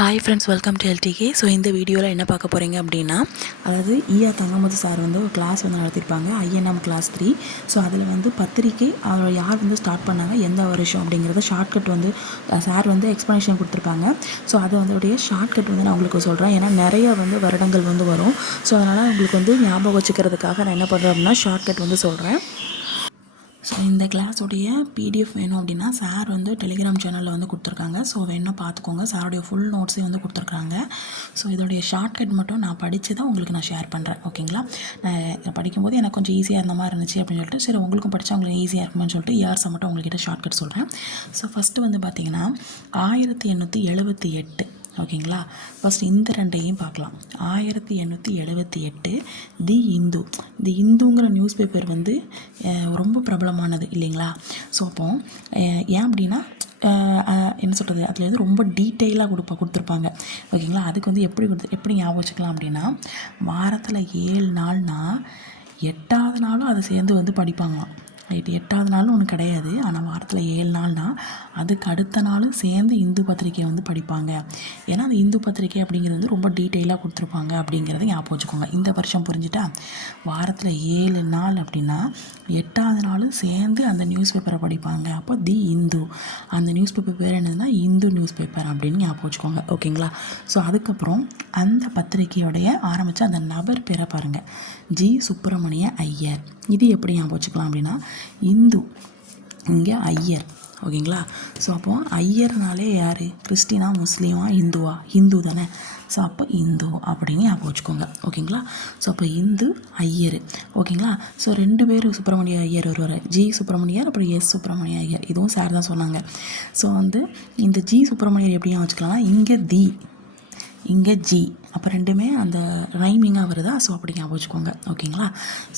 Hi friends, welcome to LDK. So இந்த வீடியோவில் என்ன பார்க்க போகிறீங்க அப்படின்னா, அதாவது தங்கமது சார் வந்து ஒரு கிளாஸ் வந்து நடத்தியிருப்பாங்க, ஐஎன்எம் கிளாஸ் 3. ஸோ அதில் வந்து பத்திரிக்கை அவர் யார் வந்து ஸ்டார்ட் பண்ணாங்க, எந்த வருஷம் அப்படிங்கிறத ஷார்ட்கட் வந்து சார் வந்து எக்ஸ்ப்ளனேஷன் கொடுத்துருப்பாங்க. ஸோ அதை அதோடைய ஷார்ட்கட் வந்து நான் உங்களுக்கு சொல்கிறேன். ஏன்னா நிறைய வந்து வருடங்கள் வந்து வரும். ஸோ அதனால் உங்களுக்கு வந்து ஞாபகம் வச்சுக்கிறதுக்காக நான் என்ன பண்ணுறேன் அப்படின்னா ஷார்ட்கட் வந்து சொல்கிறேன். ஸோ இந்த கிளாஸோடைய பிடிஎஃப் வேணும் அப்படின்னா சார் வந்து டெலிகிராம் சேனலில் வந்து கொடுத்துருக்காங்க. ஸோ வேணால் பார்த்துக்கோங்க. சாருடைய ஃபுல் நோட்ஸே வந்து கொடுத்துருக்காங்க. ஸோ இதோடைய ஷார்ட்கட் மட்டும் நான் படித்து தான் உங்களுக்கு நான் ஷேர் பண்ணுறேன். ஓகேங்களா? நான் படிக்கும்போது எனக்கு கொஞ்சம் ஈஸியாக இருந்த மாதிரி இருந்துச்சு அப்படின்னு சொல்லிட்டு, சரி உங்களுக்கும் படித்தா உங்களுக்கு ஈஸியாக இருக்குமென்னு சொல்லிட்டு இயர்ஸை மட்டும் உங்கள்கிட்ட ஷார்ட்கட் சொல்கிறேன். ஸோ ஃபஸ்ட்டு வந்து பார்த்திங்கன்னா 1878. ஓகேங்களா? ஃபஸ்ட் இந்த ரெண்டையும் பார்க்கலாம். 1878 தி இந்து. தி இந்துங்கிற நியூஸ் பேப்பர் வந்து ரொம்ப பிரபலமானது இல்லைங்களா? ஸோ அப்போ ஏன் அப்படின்னா என்ன சொல்கிறது, அதில் வந்து ரொம்ப டீட்டெயிலாக கொடுத்துருப்பாங்க. ஓகேங்களா? அதுக்கு வந்து எப்படி ஞாபகம் வச்சுக்கலாம் அப்படின்னா, வாரத்தில் 7 நாள்னால் 8வது நாளும் அதை சேர்ந்து வந்து படிப்பாங்களாம். ரைட்டு, 8வது நாளும் ஒன்று கிடையாது. ஆனால் வாரத்தில் 7 நாள்னால் அதுக்கு அடுத்த நாளும் சேர்ந்து இந்து பத்திரிக்கை வந்து படிப்பாங்க. ஏன்னா அந்த இந்து பத்திரிக்கை அப்படிங்கிறது வந்து ரொம்ப டீட்டெயிலாக கொடுத்துருப்பாங்க அப்படிங்கிறத ஞாபகம் வச்சுக்கோங்க. இந்த வருஷம் புரிஞ்சுட்டா, வாரத்தில் 7 நாள் அப்படின்னா 8வது நாளும் சேர்ந்து அந்த நியூஸ் பேப்பரை படிப்பாங்க. அப்போ தி இந்து, அந்த நியூஸ் பேப்பர் பேர் என்னதுன்னா இந்து நியூஸ் பேப்பர் அப்படின்னு ஞாபகம் வச்சுக்கோங்க. ஓகேங்களா? ஸோ அதுக்கப்புறம் அந்த பத்திரிக்கையோடைய ஆரம்பித்த அந்த நபர் பேரை பாருங்கள், ஜி சுப்பிரமணிய ஐயர். இது எப்படி ஞாபகம் வச்சுக்கலாம் அப்படின்னா, இந்து, இங்கே ஐயர். ஓகேங்களா? ஸோ அப்போது ஐயர்னாலே யார், கிறிஸ்டினா, முஸ்லீமா, இந்துவா? இந்து தானே. ஸோ அப்போ இந்து அப்படின்னு ஞாபகம் வச்சுக்கோங்க. ஓகேங்களா? ஸோ அப்போ இந்து, ஐயர். ஓகேங்களா? ஸோ 2 பேர் சுப்பிரமணிய ஐயர் வருவார், ஜி சுப்பிரமணியர், அப்புறம் எஸ் சுப்பிரமணிய ஐயர். இதுவும் சார் தான் சொன்னாங்க. ஸோ வந்து இந்த ஜி சுப்பிரமணியர் எப்படி ஞாபகம் வச்சுக்கலாம்னா, இங்கே தி, இங்கே ஜி, அப்போ ரெண்டுமே அந்த ரைமிங்காக வருதா? ஸோ அப்படி ஞாபகம் வச்சுக்கோங்க. ஓகேங்களா?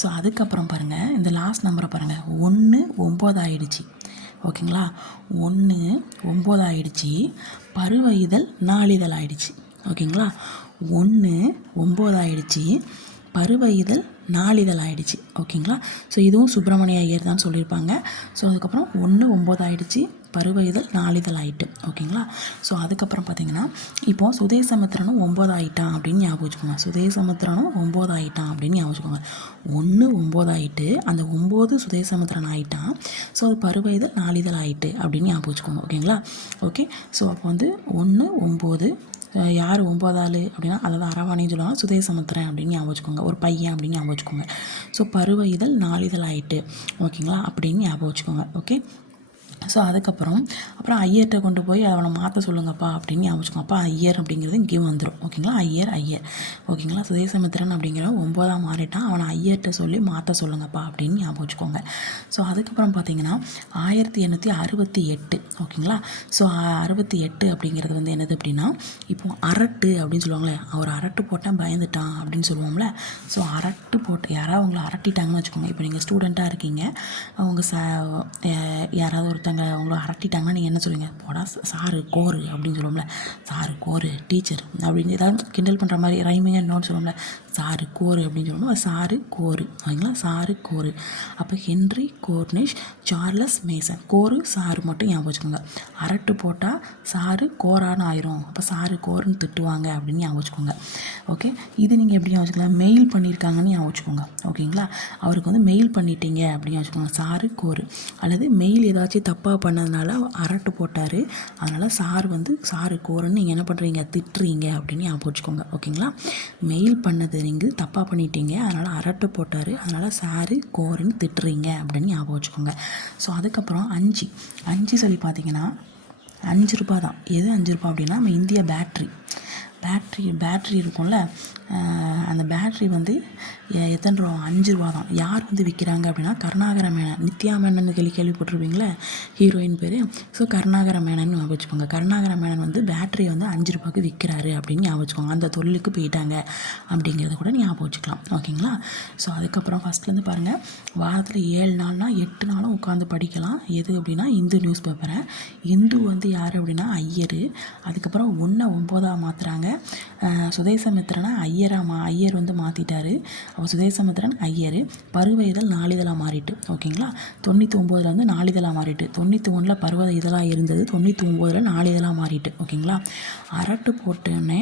ஸோ அதுக்கப்புறம் பாருங்கள், இந்த லாஸ்ட் நம்பரை பாருங்கள், 1/9 ஆயிடுச்சு. ஓகேங்களா? 1/9 ஆயிடுச்சு. பருவ இதழ் நாளிதழ் ஆயிடுச்சு. ஓகேங்களா? 1/9 ஆயிடுச்சு. பருவ இதழ் நாளிதழ் ஆயிடுச்சு. ஓகேங்களா? ஸோ இதுவும் சுப்பிரமணிய ஐயர் தான் சொல்லியிருப்பாங்க. ஸோ அதுக்கப்புறம் 1/9 ஆயிடுச்சு, பருவ இதழ் நாளிதழ் ஆகிட்டு. ஓகேங்களா? ஸோ அதுக்கப்புறம் பார்த்திங்கன்னா, இப்போது சுதேசமித்திரனும் 9 ஆகிட்டான் அப்படின்னு ஞாபகம் வச்சுக்கோங்க. சுதேசமித்திரனும் 9 ஆகிட்டான் அப்படின்னு ஞாபகம் வச்சுக்கோங்க. 1/9 ஆகிட்டு, அந்த 9 சுதேசமித்திரன் ஆகிட்டான். ஸோ அது பருவ இதழ் நாளிதழ் ஆகிட்டு அப்படின்னு ஞாபகம் வச்சுக்கோங்க. ஓகேங்களா? ஓகே. ஸோ அப்போ வந்து 1/9 யார் 9 ஆள் அப்படின்னா, அதாவது அரவாணின்னு சொல்லுவாங்க, சுதேசமுத்திரன் அப்படின்னு ஞாபகம் வச்சுக்கோங்க. ஒரு பையன் அப்படின்னு ஞாபகம் வச்சுக்கோங்க. ஸோ பருவ இதழ் நாளிதழ் ஆகிட்டு. ஓகேங்களா? அப்படின்னு ஞாபகம் வச்சுக்கோங்க. ஓகே. ஸோ அதுக்கப்புறம் ஐயர்கிட்ட கொண்டு போய் அவனை மாற்ற சொல்லுங்கப்பா அப்படின்னு ஞாபகம் வச்சுக்கோங்க. அப்போ ஐயர் அப்படிங்கிறது இங்கேயும் வந்துடும். ஓகேங்களா? ஐயர். ஓகேங்களா? சுதேசமித்திரன் அப்படிங்கிற 9ஆக மாறிட்டான், அவனை ஐயர்கிட்ட சொல்லி மாற்ற சொல்லுங்கப்பா அப்படின்னு ஞாபகம் வச்சுக்கோங்க. ஸோ அதுக்கப்புறம் பார்த்தீங்கன்னா 1868. ஓகேங்களா? ஸோ 68 அப்படிங்கிறது வந்து என்னது அப்படின்னா, இப்போது அரட்டு அப்படின்னு சொல்லுவாங்களே, அவர் அரட்டு போட்டால் பயந்துட்டான் அப்படின்னு சொல்லுவோம்ல. ஸோ அரட்டு போட்டு யாராவது அவங்கள அரட்டிட்டாங்கன்னு வச்சுக்கோங்க. இப்போ நீங்கள் ஸ்டூடெண்ட்டாக இருக்கீங்க, அவங்க யாராவது ஒருத்தங்க அவங்கள அரட்டிட்டாங்கன்னா நீங்கள் என்ன சொல்லுவீங்க? போடா சாரு கோரு அப்படின்னு சொல்லுவோம்ல. சாரு கோரு டீச்சர் அப்படின்னு ஏதாவது கிண்டல் பண்ணுற மாதிரி ரைமிங்காக இன்னொன்று சொல்லுவோம்ல. சாரு கோரு அப்படின்னு சொல்லுவோம். சாரு கோரு. ஓகேங்களா? சாரு கோரு. அப்போ ஹென்ரி கோர்னிஷ், சார்லஸ் மேசன். கோரு சாரு மட்டும் ஞாபகம் வச்சுக்கோங்க. அரட்டு போட்டால் சாரு கோரான்னு ஆயிரும். அப்போ சாரு கோருன்னு திட்டுவாங்க அப்படின்னு ஞாபகம் வச்சுக்கோங்க. ஓகே. இது நீங்கள் எப்படி ஞாபகம் வச்சுக்கலாம்? மெயில் பண்ணியிருக்காங்கன்னு ஞாபகம் வச்சுக்கோங்க. ஓகேங்களா? அவருக்கு வந்து மெயில் பண்ணிட்டீங்க அப்படின்னு வச்சுக்கோங்க. சாரு கோரு. அல்லது மெயில் ஏதாச்சும் தப்பாக பண்ணதுனால அரட்டு போட்டார், அதனால் சாரு கோருன்னு நீங்கள் என்ன பண்ணுறீங்க? திட்டுறீங்க அப்படின்னு ஞாபகம் வச்சுக்கோங்க. ஓகேங்களா? மெயில் பண்ணது நீங்கள் தப்பாக பண்ணிட்டீங்க, அதனால் அரட்டு போட்டார், அதனால் சாரு கோருன்னு திட்டுறீங்க அப்படின்னு ஞாபகம் வச்சுக்கோங்க. ஸோ அதுக்கப்புறம் 5 சொல்லி பார்த்தீங்கன்னா 5 ரூபா தான். எது 5 ரூபா அப்படின்னா, நம்ம இந்தியா பேட்ரி இருக்கும்ல, அந்த பேட்ரி வந்து எத்தனை ரூபா? 5 ரூபா தான். யார் வந்து விற்கிறாங்க அப்படின்னா, கருணாகர மேனன். நித்யா மேனன் கேள்விப்பட்டிருப்பீங்களே, ஹீரோயின் பேர். ஸோ கருணாகர மேனன் ஞாபகம் வச்சுக்கோங்க. கருணாகர மேனன் வந்து பேட்டரியை வந்து 5 ரூபாய்க்கு விற்கிறாரு அப்படின்னு ஞாபகம் வச்சுக்கோங்க. அந்த தொழிலுக்கு போயிட்டாங்க அப்படிங்கிறத கூட ஞாபகம் வச்சுக்கலாம். ஓகேங்களா? ஸோ அதுக்கப்புறம் ஃபஸ்ட்லேருந்து பாருங்கள், வாரத்தில் 7 நாள்னால் 8 நாளும் உட்காந்து படிக்கலாம். எது அப்படின்னா இந்து நியூஸ் பேப்பரை. இந்து வந்து யார் அப்படின்னா ஐயர். அதுக்கப்புறம் 1/9 மாற்றுறாங்க, சுதேசமித்திரனை ஐயர் வந்து மாற்றிட்டாரு. அப்போ சுதேசமித்திரன் ஐயர். பருவ இதழ் நாளிதழாக மாறிட்டு. ஓகேங்களா? 99 வந்து நாளிதழாக மாறிட்டு. 91 பருவ இதழாக இருந்தது. 99 நாளிதழாக மாறிட்டு. ஓகேங்களா? அரட்டு போட்டோன்னே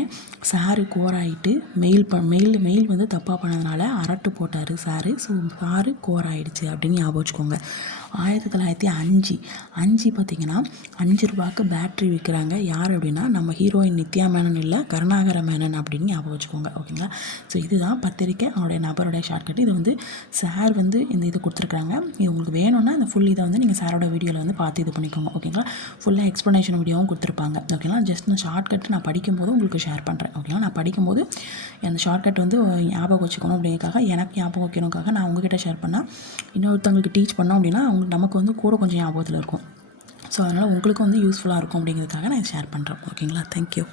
சாரு கோராயிட்டு மெயில் வந்து தப்பாக பண்ணதுனால அரட்டு போட்டார் சாரு. ஸோ சாரு கோராயிடுச்சு அப்படின்னு ஞாபகம் வச்சுக்கோங்க. 1905 பார்த்திங்கன்னா 5 ரூபாய்க்கு பேட்ரி விற்கிறாங்க. யார் அப்படின்னா நம்ம ஹீரோயின் நித்யா மேனன் இல்லை, கருணாகர மேனன் அப்படின்னு ஞாபகம் வச்சுக்கோங்க. ஓகேங்களா? ஸோ இதுதான் பத்திரிக்கை அவருடைய நபருடைய ஷார்ட்கட். இது வந்து சார் வந்து இந்த இது கொடுத்துருக்காங்க. இது உங்களுக்கு வேணும்னா அந்த ஃபுல் இதை வந்து நீங்கள் சாரோட வீடியோவில் வந்து பார்த்து இது பண்ணிக்கோங்க. ஓகேங்களா? ஃபுல்லாக எக்ஸ்ப்ளனேஷன் வீடியோவும் கொடுத்துருப்பாங்க. ஓகேங்களா? ஜஸ்ட் நான் ஷார்ட்கட் நான் படிக்கும்போது உங்களுக்கு ஷேர் பண்ணுறேன். ஓகேங்களா? நான் படிக்கும்போது அந்த ஷார்ட்கட் வந்து ஞாபகம் வச்சுக்கணும் அப்படிங்கிறதுக்காக, எனக்கு ஞாபகம் வைக்கணுக்காக நான் உங்ககிட்ட ஷேர் பண்ணால் இன்னொருத்தவங்களுக்கு டீச் பண்ணோம் அப்படின்னா நமக்கு வந்து கூட கொஞ்சம் ஞாபகத்தில் இருக்கும். ஸோ அதனால் உங்களுக்கு வந்து யூஸ்ஃபுல்லாக இருக்கும் அப்படிங்கிறதுக்காக நான் ஷேர் பண்ணுறேன். ஓகேங்களா? தேங்க்யூ.